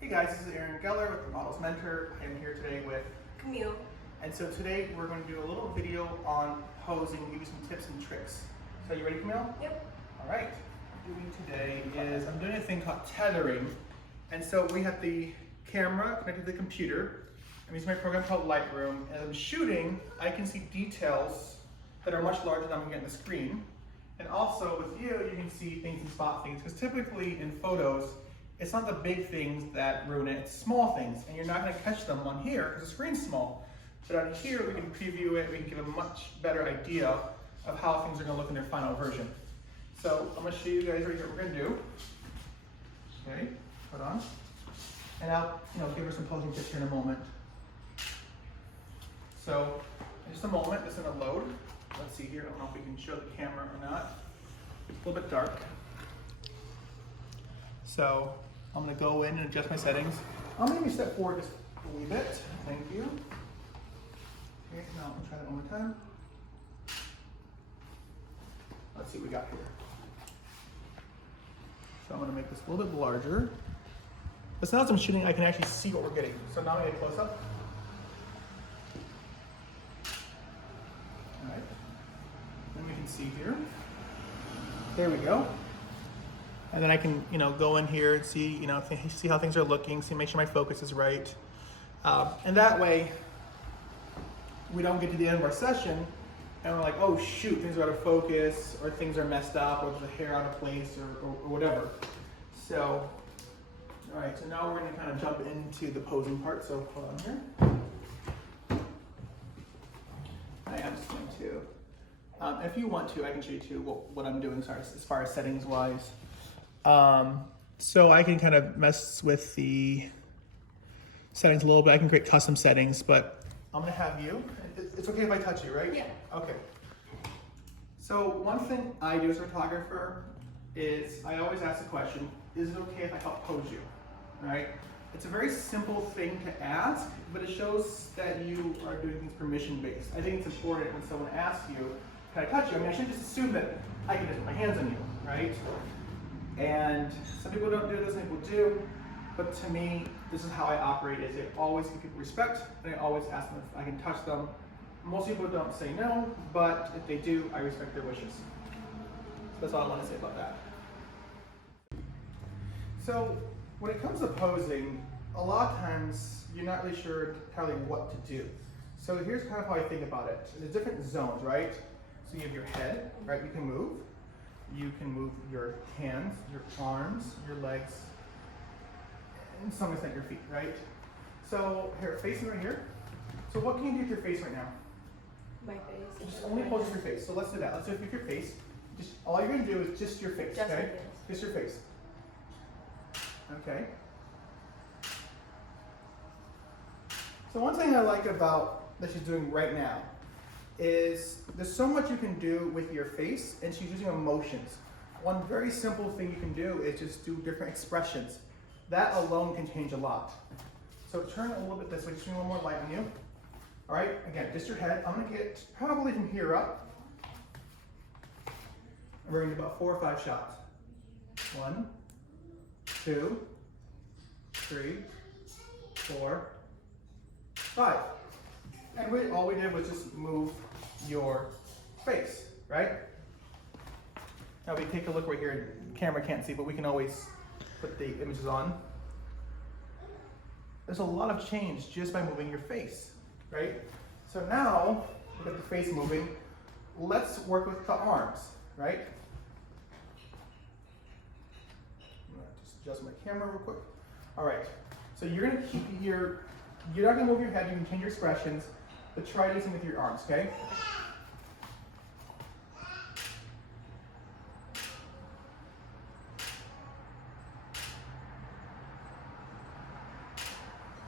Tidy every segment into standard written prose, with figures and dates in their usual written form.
Hey guys, this is Aaron Geller with the Models Mentor. I am here today with Camille. And so today we're going to do a little video on posing, give you some tips and tricks. So you ready, Camille? Yep. All right. What I'm doing today is I'm doing a thing called tethering. And so we have the camera connected to the computer. I'm using my program called Lightroom. And as I'm shooting, I can see details that are much larger than I'm getting the screen. And also with you, you can see things and spot things. Because typically in photos, it's not the big things that ruin it, it's small things. And you're not gonna catch them on here because the screen's small. But on here, we can preview it, we can give a much better idea of how things are gonna look in their final version. So I'm gonna show you guys right here what we're gonna do. Okay, hold on. And I'll give her some posing tips here in a moment. So, in just a moment, it's gonna load. Let's see here, I don't know if we can show the camera or not. It's a little bit dark. So, I'm gonna go in and adjust my settings. I'm gonna maybe step forward just a wee bit. Thank you. Okay, now I'm gonna try that one more time. Let's see what we got here. So I'm gonna make this a little bit larger. But now as I'm shooting, I can actually see what we're getting. So now I'm gonna get close up. All right. Then we can see here. There we go. And then I can, go in here and see, see how things are looking, make sure my focus is right. And that way, we don't get to the end of our session and we're like, oh shoot, things are out of focus, or things are messed up, or there's a hair out of place, or whatever. So, all right, so now we're gonna kind of jump into the posing part. So hold on here. I am just going to, if you want to, I can show you too what I'm doing as far as settings wise. So I can kind of mess with the settings a little bit. I can create custom settings, but I'm gonna have you. It's okay if I touch you, right? Yeah. Okay. So one thing I do as a photographer is I always ask the question, is it okay if I help pose you, right? It's a very simple thing to ask, but it shows that you are doing things permission-based. I think it's important when someone asks you, can I touch you? I mean, I should just assume that I can just put my hands on you, right? And some people don't do this, some people do, but to me, this is how I operate, is I always give people respect, and I always ask them if I can touch them. Most people don't say no, but if they do, I respect their wishes. So that's all I want to say about that. So when it comes to posing, a lot of times you're not really sure entirely what to do. So here's kind of how I think about it. There's different zones, right? So you have your head, right? You can move. You can move your hands, your arms, your legs, and to some extent your feet, right? So here, facing right here. So what can you do with your face right now? My face. Just only pose with your face. So let's do that. Let's do it with your face. Just all you're gonna do is just your face, Just okay? my face. Just your face. Okay. So one thing I like about that she's doing right now is there's so much you can do with your face, and she's using emotions. One very simple thing you can do is just do different expressions. That alone can change a lot. So turn a little bit this way, just a little more light on you. All right, again, just your head. I'm gonna get probably from here up. And we're gonna do about 4 or 5 shots. 1, 2, 3, 4, 5. And all we did was just move your face, right? Now we take a look right here. The camera can't see, but we can always put the images on. There's a lot of change just by moving your face, right? So now, we got the face moving. Let's work with the arms, right? I'm gonna just adjust my camera real quick. All right, so you're gonna keep you're not gonna move your head, you can change your expressions, but try using with your arms, okay?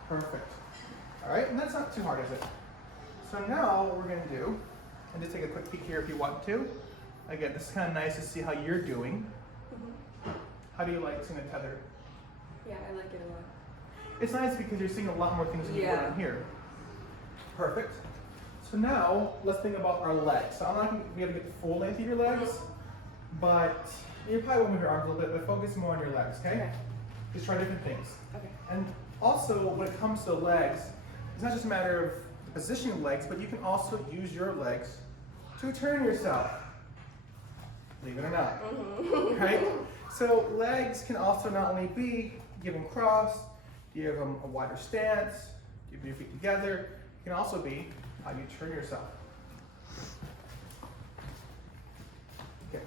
Perfect. All right, and that's not too hard, is it? So now what we're gonna do, and just take a quick peek here if you want to. Again, this is kind of nice to see how you're doing. How do you like seeing the tether? Yeah, I like it a lot. It's nice because you're seeing a lot more things than you were in here. Perfect. So now, let's think about our legs. So I'm not going to be able to get the full length of your legs, but you probably won't move your arms a little bit, but focus more on your legs, okay? Just try different things. Okay. And also, when it comes to legs, it's not just a matter of the position of legs, but you can also use your legs to turn yourself. Believe it or not, right? So legs can also not only be given crossed, give them a wider stance, give your feet together. It can also be how you turn yourself. Okay.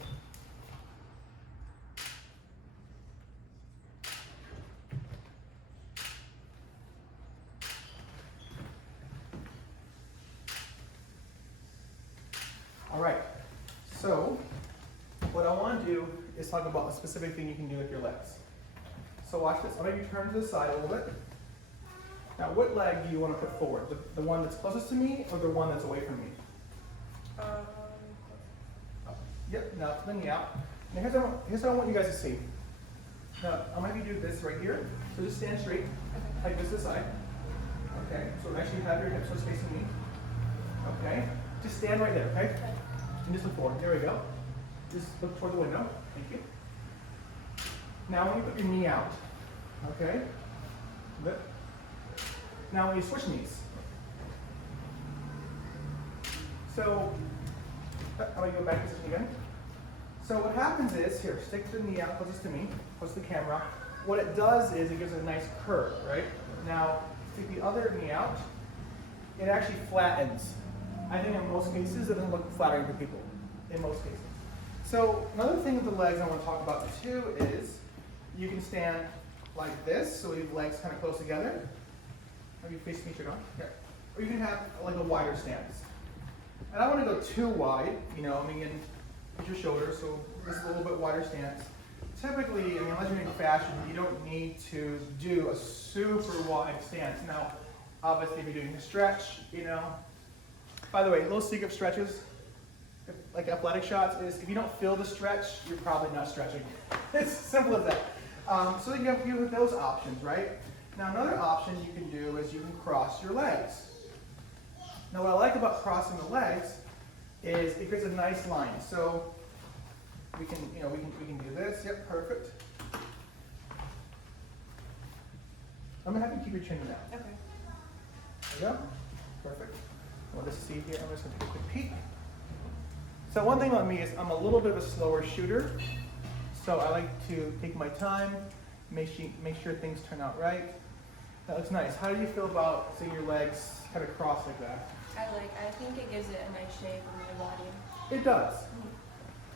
All right, so what I want to do is talk about a specific thing you can do with your legs. So watch this. I'll make you turn to the side a little bit. Now, what leg do you want to put forward? The one that's closest to me or the one that's away from me? Yep, now to the knee out. Now here's what I want you guys to see. Now, I'm going to have you do this right here. So just stand straight, like this to the side. Okay, so actually have your hips facing me. Okay, just stand right there, okay? And just look forward. There we go. Just look toward the window. Thank you. Now when you put your knee out, okay? Lip. Now when you switch knees. So, how about you go back position again? So what happens is, here, stick the knee out closest to me, close to the camera. What it does is it gives it a nice curve, right? Now, stick the other knee out, it actually flattens. I think in most cases, it doesn't look flattering for people, in most cases. So another thing with the legs I want to talk about too is you can stand like this, so you have legs kind of close together. Have you facing each other? Yeah. Or you can have like a wider stance. And I don't want to go too wide, you know, I mean, hit your shoulders, so this is a little bit wider stance. Typically, I mean, unless you're in fashion, you don't need to do a super wide stance. Now, obviously, if you're doing a stretch, you know. By the way, little secret stretches, like athletic shots, is if you don't feel the stretch, you're probably not stretching. It's simple as that. So you have those options, right? Now, another option you can do is you can cross your legs. Now, what I like about crossing the legs is it creates a nice line. So we can, you know, we can do this. Yep, perfect. I'm gonna have you keep your chin down. Okay. There you go. Perfect. We'll just see here. I'm just gonna take a quick peek. So one thing about me is I'm a little bit of a slower shooter. So I like to take my time, make sure things turn out right. That looks nice. How do you feel about seeing your legs kind of cross like that? I think it gives it a nice shape in my body. It does.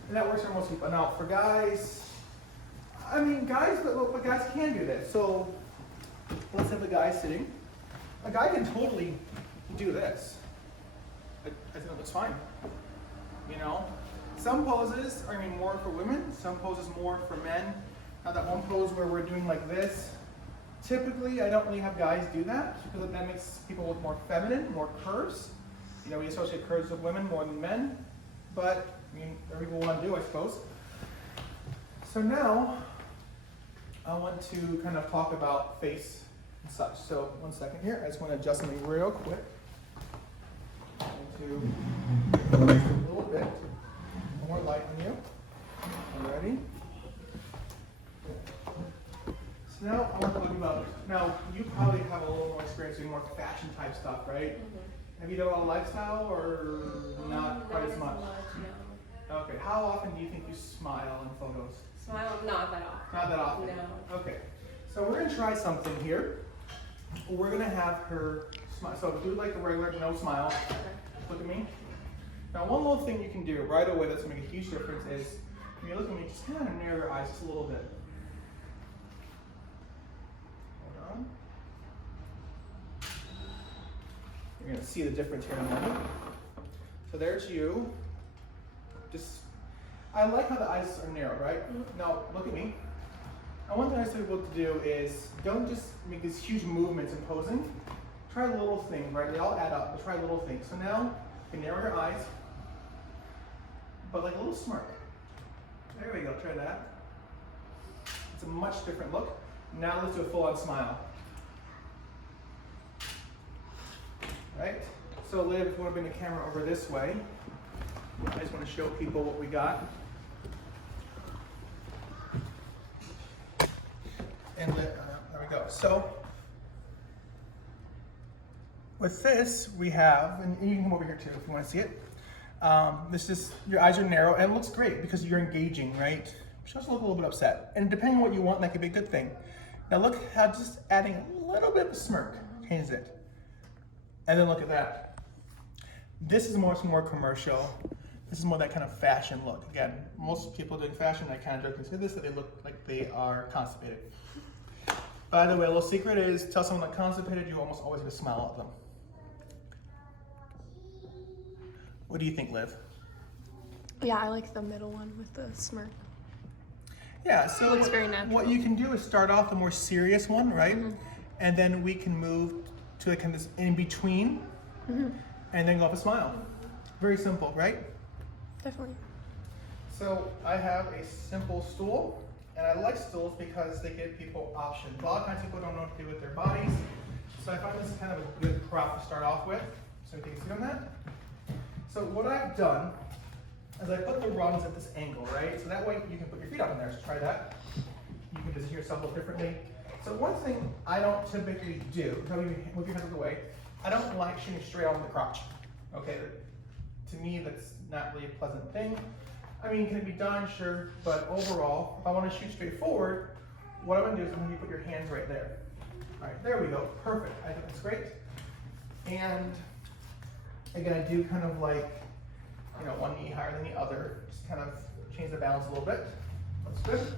And that works for most people. Now for guys, I mean but guys can do this. So let's have a guy sitting. A guy can totally do this. I think it looks fine. You know? Some poses are more for women, some poses more for men. Now that one pose where we're doing like this, typically I don't really have guys do that because that makes people look more feminine, more curves. You know, we associate curves with women more than men, but I mean, whatever people want to do, I suppose. So now I want to kind of talk about face and such. So 1 second here, I just want to adjust something real quick. To a little bit more light on you. You ready? So now I want to talk about, now you probably have a little more experience doing more fashion type stuff, right? Mm-hmm. Have you done a lot of lifestyle or not quite as much? No. Okay, how often do you think you smile in photos? Smile? Not that often. Not that often? No. Okay, so we're going to try something here. We're going to have her smile. So do like a regular no smile. Okay. Look at me. Now one little thing you can do right away that's going to make a huge difference is when you look at me, just kind of narrow your eyes just a little bit. Hold on. You're going to see the difference here in a moment. So there's you. Just, I like how the eyes are narrow, right? Mm-hmm. Now look at me. Now one thing I tell people to do is don't just make these huge movements in posing. Try little things, right? They all add up, but try little things. So now, you can narrow your eyes, but like a little smirk. There we go, try that. It's a much different look. Now let's do a full-on smile. Right? So Liv, if you want to bring the camera over this way, I just want to show people what we got. And there we go. So with this, we have, and you can come over here too if you want to see it. This is, your eyes are narrow, and it looks great because you're engaging, right? She also look a little bit upset. And depending on what you want, that could be a good thing. Now look how just adding a little bit of a smirk changes it. And then look at that. This is much more commercial. This is more that kind of fashion look. Again, most people doing fashion, I kind of joke and say this, that they look like they are constipated. By the way, a little secret is, tell someone they're constipated, you almost always get a smile at them. What do you think, Liv? Yeah, I like the middle one with the smirk. Yeah, so It looks very natural. what you can do is start off the more serious one, right? Mm-hmm. And then we can move to kind of this in between, and then go off a smile. Very simple, right? Definitely. So I have a simple stool, and I like stools because they give people options. A lot of times people don't know what to do with their bodies, so I find this is kind of a good prop to start off with. So you can see on that. So what I've done is I put the rungs at this angle, right? So that way you can put your feet up in there, so try that. You can position yourself a little differently. So one thing I don't typically do, move your hands out of the way, I don't like shooting straight on the crotch, okay? To me, that's not really a pleasant thing. I mean, can it be done? Sure, but overall, if I want to shoot straight forward, what I'm going to do is I'm going to put your hands right there. All right, there we go, perfect. I think that's great. And again, I do kind of like, you know, one knee higher than the other, just kind of change the balance a little bit. That's good.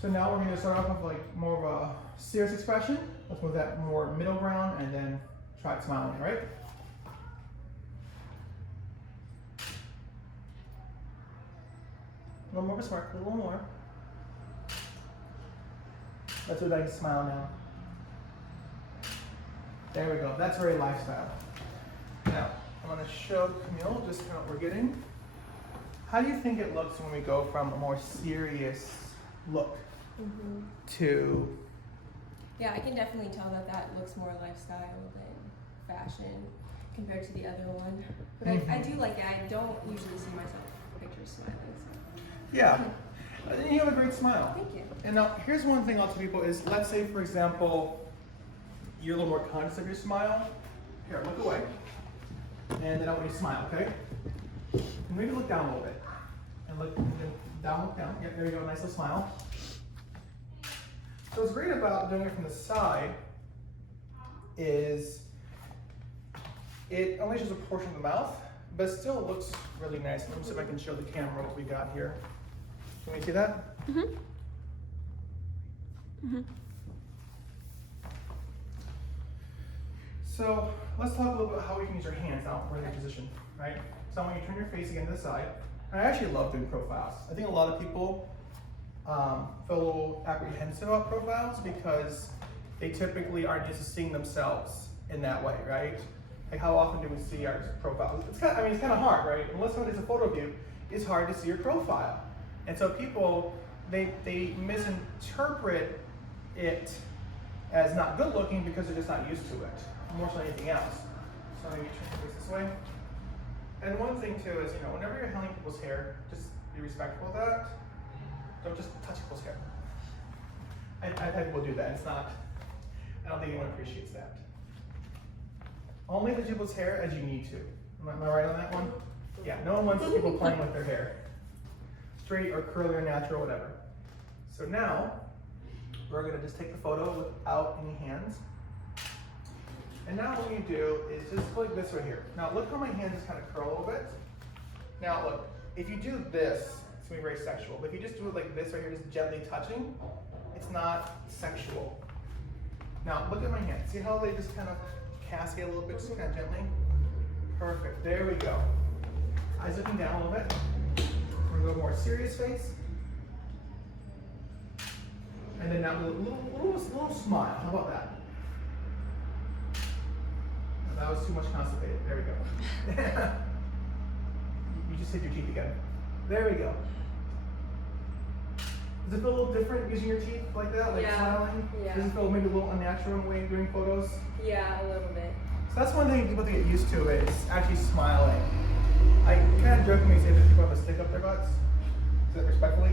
So now we're going to start off with like more of a serious expression. Let's move that more middle ground and then try smiling, all right? A little more of a smirk, a little more. Let's do a nice smile now. There we go, that's very lifestyle. Now, I'm gonna show Camille just kind of what we're getting. How do you think it looks when we go from a more serious look to... Yeah, I can definitely tell that that looks more lifestyle than fashion compared to the other one. But I do like it. I don't usually see myself pictures smiling. So. Yeah, and you have a great smile. Thank you. And now, here's one thing I'll tell people is, let's say, for example, you're a little more conscious of your smile. Here, look away. And then I want you to smile, okay? And maybe look down a little bit. And look down, look down. Yep, there you go, nice little smile. So what's great about doing it from the side is it only shows a portion of the mouth, but it still looks really nice. Let me see if I can show the camera what we got here. Can we see that? Mm-hmm. Mm-hmm. So let's talk a little bit how we can use our hands now where they're positioned, right? So when you turn your face again to the side, I actually love doing profiles. I think a lot of people feel a little apprehensive about profiles because they typically aren't used to seeing themselves in that way, right? Like how often do we see our profiles? It's kind of hard, right? Unless somebody does a photo of you, it's hard to see your profile. And so people, they misinterpret it as not good looking because they're just not used to it, more so than anything else. So maybe turn your face this way. And one thing too is, whenever you're handling people's hair, just be respectful of that. Don't just touch people's hair. I've had people do that. I don't think anyone appreciates that. Only touch people's hair as you need to. Am I right on that one? Yeah, no one wants people playing with their hair. Straight or curly or natural, whatever. So now, we're gonna just take the photo without any hands. And now what you do is just like this right here. Now look how my hand just kind of curl a little bit. Now look, if you do this, it's gonna be very sexual. But if you just do it like this right here, just gently touching, it's not sexual. Now look at my hand. See how they just kind of cascade a little bit, just kind of gently? Perfect, there we go. Eyes looking down a little bit. We're gonna go more serious face. And then now a little smile, how about that? That was too much constipated. There we go. You just hit your teeth again. There we go. Does it feel a little different using your teeth like that, like smiling? Yeah. Does it feel maybe a little unnatural in the way you're doing photos? Yeah, a little bit. So that's one thing people have to get used to is actually smiling. I kind of jokingly say that people have a stick up their butts, respectfully.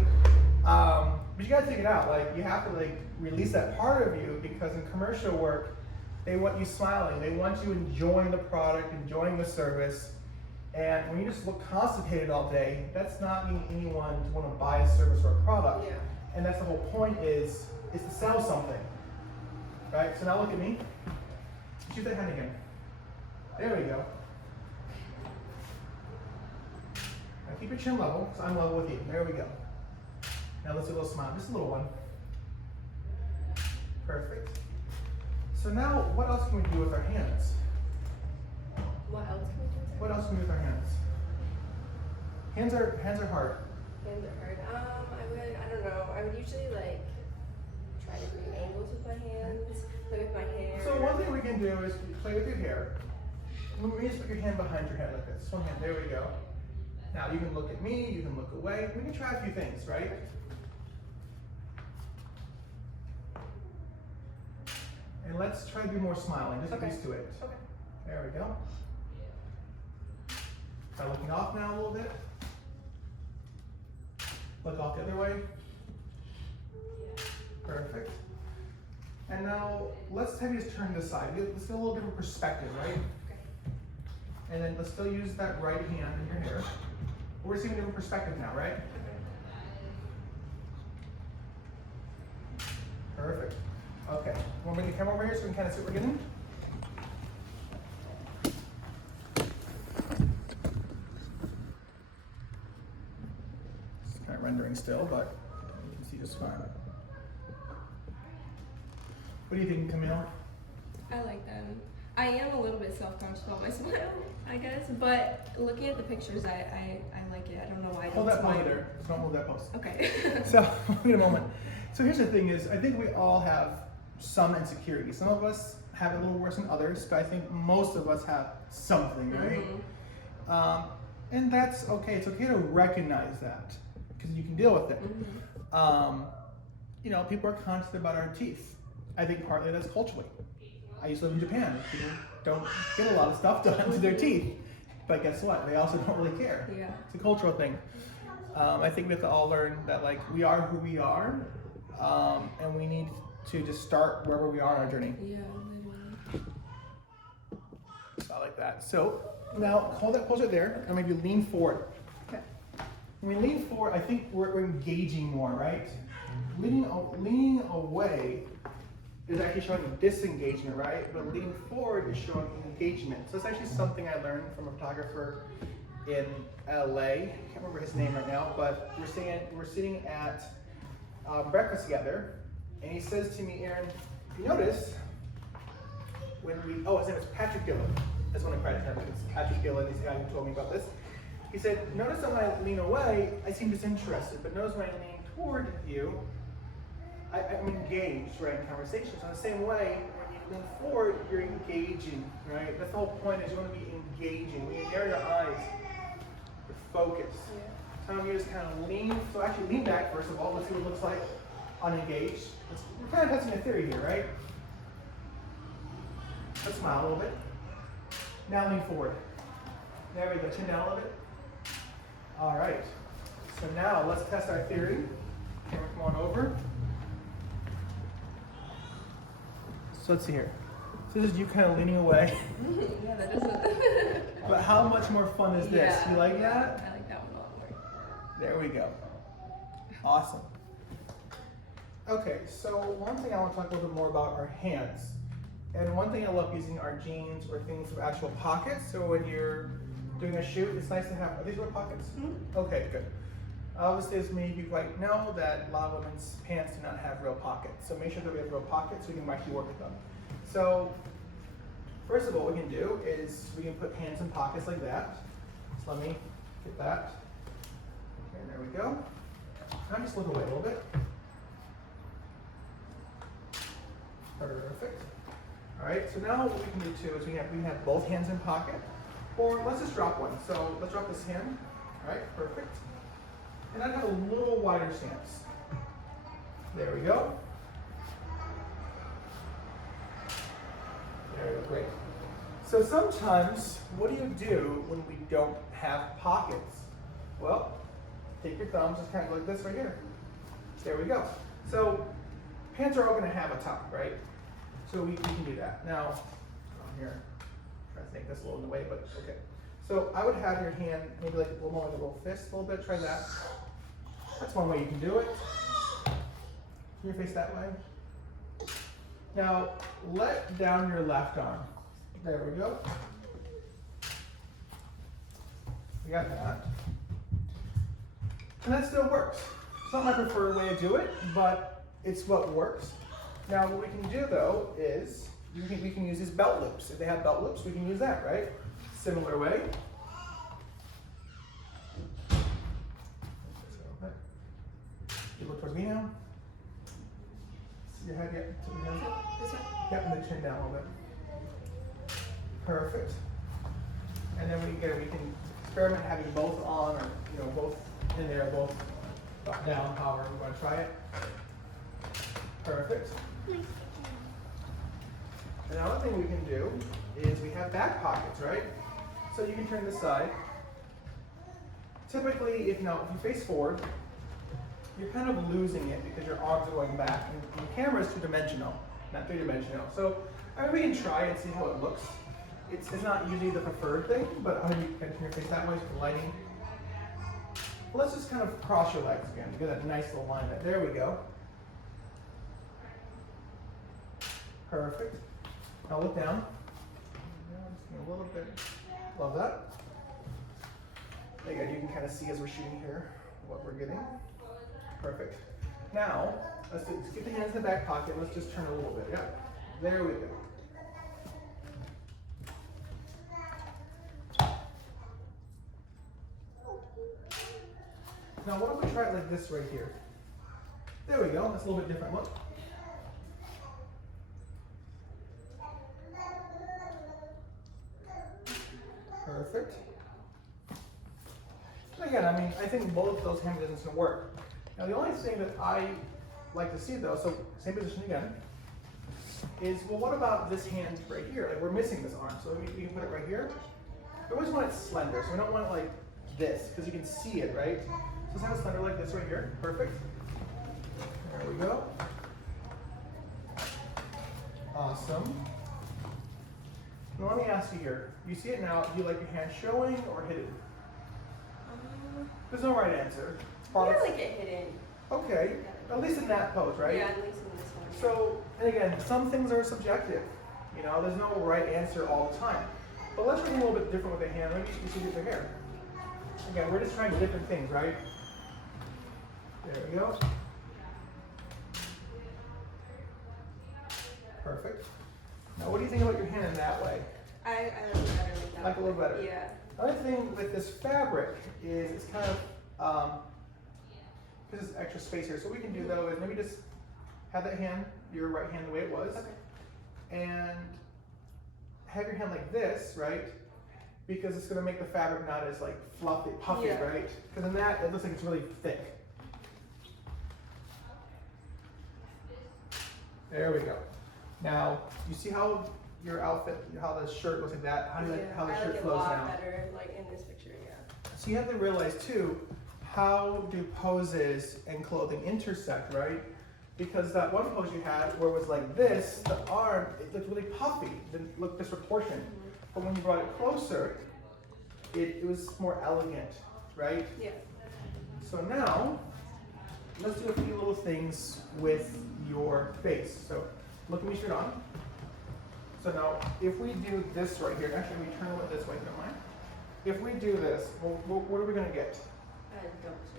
But you gotta take it out. Like you have to like release that part of you because in commercial work, they want you smiling. They want you enjoying the product, enjoying the service. And when you just look constipated all day, that's not getting anyone to want to buy a service or a product. Yeah. And that's the whole point is to sell something. Right? So now look at me. Shoot that hand again. There we go. Now keep your chin level, because I'm level with you. There we go. Now let's do a little smile, just a little one. Perfect. So now, what else can we do with our hands? What else can we do? What else can we do with our hands? Hands are hard. Hands are hard. I don't know. I would usually like try different angles with my hands, play with my hair. So one thing we can do is play with your hair. Let me just put your hand behind your head like this. One hand, there we go. Now you can look at me, you can look away. We can try a few things, right? And let's try to be more smiling, just get used to it. Okay. There we go. Try looking off now a little bit. Look off the other way. Perfect. And now let's have you just turn this side. Let's get a little different perspective, right? Okay. And then let's still use that right hand in your hair. We're seeing a different perspective now, right? Perfect. Okay. Want to bring the camera over here so we can kind of see what we're getting? It's kind of rendering still, but you can see just fine. What do you think, Camille? I like them. I am a little bit self-conscious about my smile, I guess, but looking at the pictures, I like it. I don't know why I Hold don't that smile. pose there. Just don't hold that pose. Okay. So, wait a moment. So here's the thing is, I think we all have some insecurity. Some of us have it a little worse than others, but I think most of us have something, right? Mhm. And that's okay. It's okay to recognize that because you can deal with it. You know, people are conscious about our teeth. I think partly that's culturally. I used to live in Japan. People don't get a lot of stuff done to their teeth. But guess what? They also don't really care. Yeah. It's a cultural thing. I think we have to all learn that like we are who we are, and we need to just start wherever we are on our journey. Yeah, literally. So I like that. So now hold that closer there, and maybe lean forward. Okay. When we lean forward, I think we're engaging more, right? Leaning away is actually showing disengagement, right? But leaning forward is showing engagement. So it's actually something I learned from a photographer in LA. I can't remember his name right now, but we're sitting at breakfast together, and he says to me, Aaron, you notice when his name is Patrick Gillen. That's one of the credit him. It's Patrick Gillen. He's the guy who told me about this. He said, notice when I lean away, I seem disinterested, but notice when I lean toward you, I'm engaged, right, in conversation. So in the same way, when you lean forward, you're engaging, right? That's the whole point is you want to be engaging. When you narrow your eyes, you focus. Yeah. Some of you just kind of lean, so actually lean back first of all. Let's see what it looks like unengaged. We're kind of testing a theory here, right? Let's smile a little bit. Now lean forward. There we go, chin down a little bit. All right, so now let's test our theory. Camera, come on over. So let's see here. So this is you kind of leaning away. Yeah, that doesn't. But how much more fun is this? Yeah. You like that? I like that one a lot more. There we go. Awesome. Okay, so one thing I want to talk a little bit more about are hands. And one thing I love using are jeans or things with actual pockets. So when you're doing a shoot, it's nice to have, are these real pockets? Mm-hmm. Okay, good. Obviously, as many of you might know, that a lot of women's pants do not have real pockets. So make sure that we have real pockets so we can actually work with them. So first of all, what we can do is we can put hands in pockets like that. So let me get that. Okay, there we go. Now just look away a little bit. Perfect. All right, so now what we can do too is we can have both hands in pocket, or let's just drop one. So let's drop this hand. All right, perfect. And I'd have a little wider stance. There we go. There we go, great. So sometimes, what do you do when we don't have pockets? Well, take your thumbs, just kind of like this right here. There we go. So pants are all going to have a top, right? So we can do that. Now, here, try to make this a little in the way, but okay. So I would have your hand maybe like a little more like a little fist, a little bit. Try that. That's one way you can do it. Turn your face that way. Now let down your left arm. There we go. We got that. And that still works. It's not my preferred way to do it, but it's what works. Now what we can do though is we can use these belt loops. If they have belt loops, we can use that, right? Similar way. You look towards me now. See your head yet? This one? Yep, and the chin down a little bit. Perfect. And then we can experiment having both on, or both in there, both down, however we want to try it. Perfect. Another thing we can do is we have back pockets, right? So you can turn this side. Typically, if you face forward, you're kind of losing it because your arms are going back, and the camera is two-dimensional, not three-dimensional. So we can try and see how it looks. It's not usually the preferred thing, but you can turn your face that way for lighting. Let's just kind of cross your legs again to get that nice little line there. There we go. Perfect. Now look down. Just a little bit. Love that. Again, you can kind of see as we're shooting here what we're getting. Perfect. Now, let's get the hands in the back pocket. Let's just turn a little bit. Yeah. There we go. Now, what if we try it like this right here? There we go. That's a little bit different look. Perfect. Again, I think both those hand positions can work. Now, the only thing that I like to see though, so same position again, is, well, what about this hand right here? Like, we're missing this arm, so we can put it right here. We always want it slender, so we don't want it like this, because you can see it, right? So let's have it slender like this right here. Perfect. There we go. Awesome. Now let me ask you here. You see it now, do you like your hand showing or hidden? There's no right answer. I like it hidden. Okay, at least in that pose, right? Yeah, at least in this one. So, and again, some things are subjective. There's no right answer all the time. But let's try a little bit different with the hand. Maybe you see with the hair. Again, we're just trying different things, right? There we go. Perfect. Now, what do you think about your hand in that way? I like it better like that. Like a little better? Yeah. Another thing with this fabric is it's kind of, this is extra space here. So what we can do though is maybe just have that hand, your right hand the way it was. Okay. And have your hand like this, right? Because it's going to make the fabric not as like fluffy, puffy, Yeah. right? Because in that, it looks like it's really thick. There we go. Now, you see how your outfit, how the shirt looks like that? How the shirt flows I like it a now? lot better, like in this picture, yeah. So you have to realize too, how do poses and clothing intersect, right? Because that one pose you had where it was like this, the arm, it looked really puffy, it didn't look disproportionate. But when you brought it closer, it was more elegant, right? Yeah. So now, let's do a few little things with your face. So look at me straight on. So now, if we do this right here, actually we turn it this way, if you don't mind. If we do this, what are we gonna get?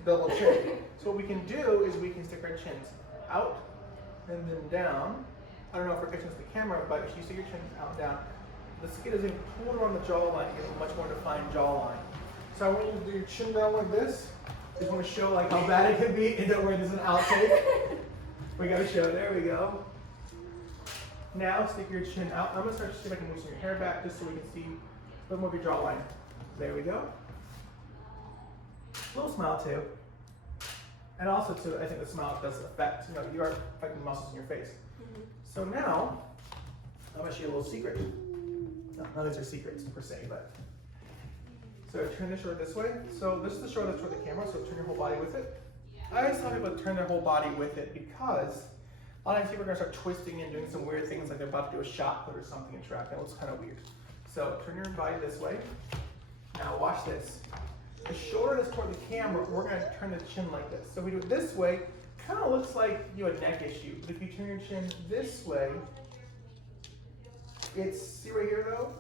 Double chin. So what we can do is we can stick our chins out and then down. I don't know if we're catching this with the camera, but if you stick your chin out and down, the skin is even pulled around the jawline, you get a much more defined jawline. So I want you to do your chin down like this. Just want to show like how bad it could be, and don't worry, this is an outtake. We gotta show, there we go. Now stick your chin out. I'm gonna start to see if I can move some of your hair back just so we can see a little more of your jawline. There we go. A little smile too. And also too, I think the smile does affect, you are affecting the muscles in your face. Mm-hmm. So now, I'm gonna show you a little secret. No, none of these are secrets per se, but. So turn the shirt this way. So this is the shirt that's toward the camera, so turn your whole body with it. I always tell people to turn their whole body with it because a lot of times people are gonna start twisting and doing some weird things like they're about to do a shot put or something in track. That looks kind of weird. So turn your body this way. Now watch this. The shoulder is toward the camera, we're gonna turn the chin like this. So if we do it this way, kind of looks like you have a neck issue. But if you turn your chin this way, see right here though?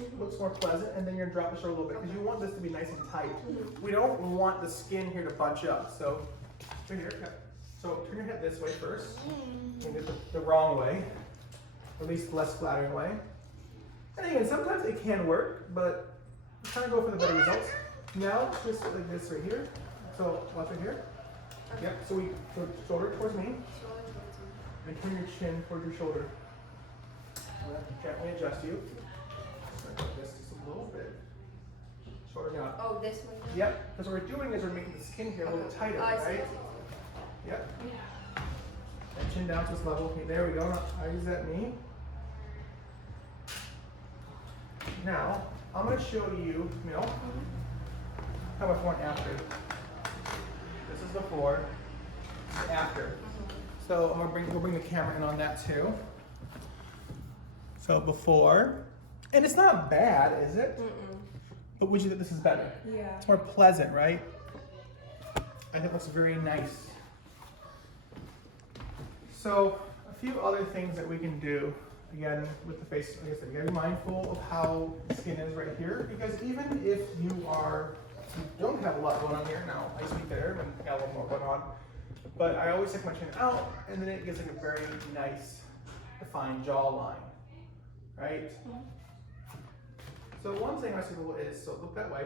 It looks more pleasant, and then you're gonna drop the shoulder a little bit because you want this to be nice and tight. We don't want the skin here to bunch up. So right here, okay. So turn your head this way first. And do it the wrong way, or at least less flattering way. And again, sometimes it can work, but try to go for the better results. Now twist it like this right here. So watch right here. Yep. So we put shoulder towards me. And turn your chin towards your shoulder. I'm gonna gently adjust you. Like this just a little bit. Shoulder down. Oh, this one? Yep. Because what we're doing is we're making the skin here a little bit tighter, right? Yep. And chin down to this level. Okay, there we go. Now eyes at me. Now I'm going to show you, how before and after. This is before, this is after. So we'll bring the camera in on that too. So before, and it's not bad, is it? But would you think this is better? Yeah. It's more pleasant, right? I think it looks very nice. So a few other things that we can do, again, with the face, like I said, you gotta be mindful of how the skin is right here, because even if you don't have a lot going on here, now I speak there and got a little more going on, but I always take my chin out, and then it gives like a very nice, defined jawline, right? So one thing I say is, so look that way.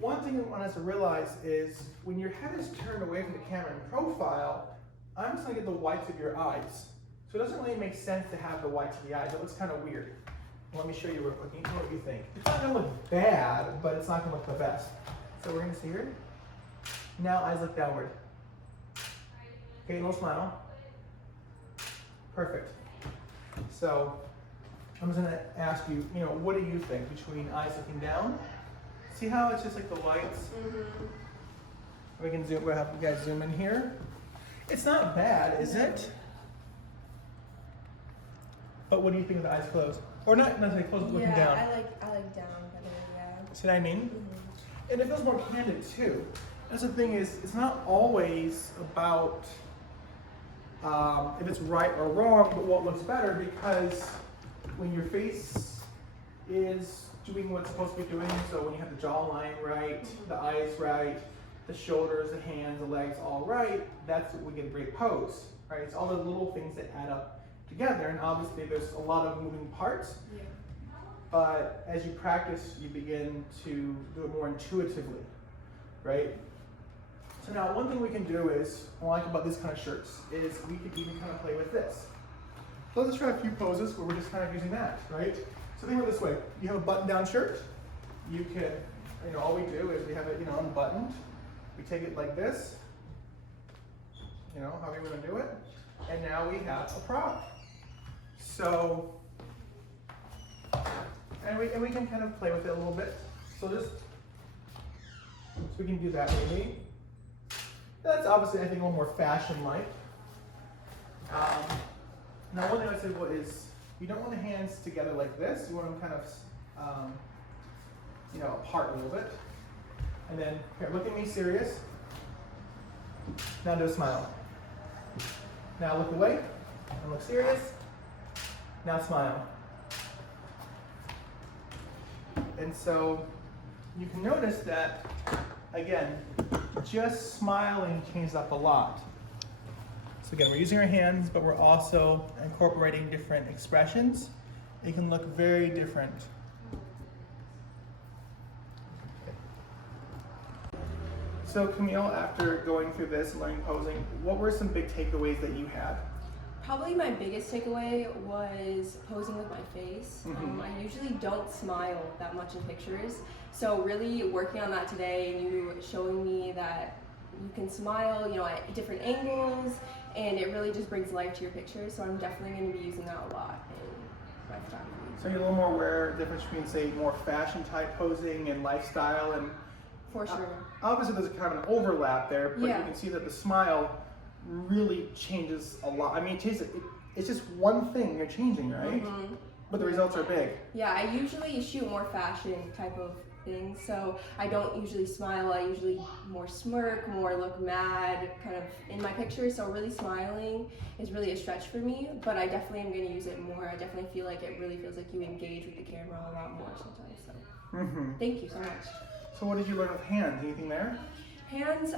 One thing I want us to realize is when your head is turned away from the camera in profile, I'm just gonna get the whites of your eyes. So it doesn't really make sense to have the whites of the eyes. It looks kind of weird. Let me show you real quick. You know what you think. It's not gonna look bad, but it's not gonna look the best. So we're gonna see here. Now eyes look downward. Okay, little smile. Perfect. So I'm just gonna ask you, what do you think between eyes looking down? See how it's just like the lights? We can zoom, we'll have you guys zoom in here. It's not bad, is it? But what do you think of the eyes closed? Or not necessarily closed, but looking down. I like down better, yeah. See what I mean? And it feels more candid too. That's the thing is, it's not always about if it's right or wrong, but what looks better, because when your face is doing what it's supposed to be doing, so when you have the jawline right, the eyes right, the shoulders, the hands, the legs all right, that's when we get a great pose, right? It's all the little things that add up together, and obviously there's a lot of moving parts, but as you practice, you begin to do it more intuitively, right? So now one thing we can do is, what I like about these kind of shirts, is we could even kind of play with this. So let's just try a few poses where we're just kind of using that, right? So think about it this way. You have a button-down shirt. You can, all we do is we have it, unbuttoned. We take it like this, however you want to do it. And now we have a prop. So, and we can kind of play with it a little bit. So we can do that maybe. That's obviously, I think, a little more fashion-like. Now, one thing I would say is you don't want the hands together like this. You want them kind of, apart a little bit. And then, here, look at me, serious. Now do a smile. Now look away and look serious. Now smile. And so you can notice that, again, just smiling changes up a lot. So again, we're using our hands, but we're also incorporating different expressions. It can look very different. So Camille, after going through this and learning posing, what were some big takeaways that you had? Probably my biggest takeaway was posing with my face. I usually don't smile that much in pictures. So really working on that today and you showing me that you can smile, at different angles, and it really just brings life to your pictures. So I'm definitely going to be using that a lot in my photography. So you're a little more aware of the difference between, say, more fashion type posing and lifestyle, and For sure. Obviously, there's kind of an overlap there, but Yeah. you can see that the smile really changes a lot. I mean, it's just one thing you're changing, right? Mhm. But the results are big. Yeah, I usually shoot more fashion type of things, so I don't usually smile. I usually more smirk, more look mad, kind of in my pictures. So really smiling is really a stretch for me, but I definitely am going to use it more. I definitely feel like it really feels like you engage with the camera a lot more sometimes. So thank you so much. So what did you learn with hands? Anything there? Hands,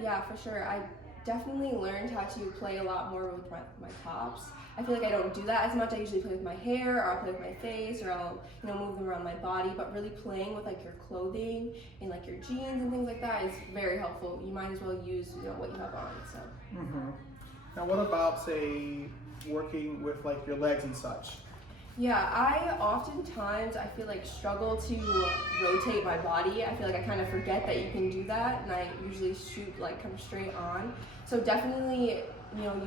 yeah, for sure. I definitely learned how to play a lot more with my tops. I feel like I don't do that as much. I usually play with my hair, or I'll play with my face, or I'll move them around my body. But really playing with like your clothing and like your jeans and things like that is very helpful. You might as well use what you have on. So. Now, what about say working with like your legs and such? Yeah, I oftentimes I feel like struggle to rotate my body. I feel like I kind of forget that you can do that, and I usually shoot like kind of straight on. So definitely,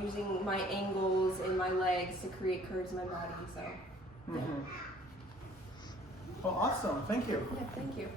using my angles and my legs to create curves in my body. So. Yeah. Well, awesome. Thank you. Yeah, thank you.